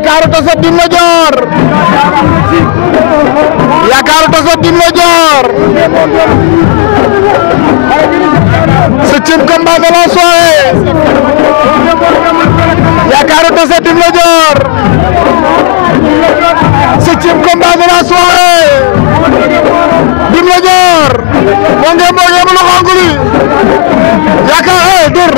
Yakarou tassetd Dindé DIOR Yakarou tassetd Dindé DIOR septième combat de la soirée Yakarou tassetd Dindé DIOR septième combat de la soirée Dindé DIOR moo ngi lu xonk li Yakarou dur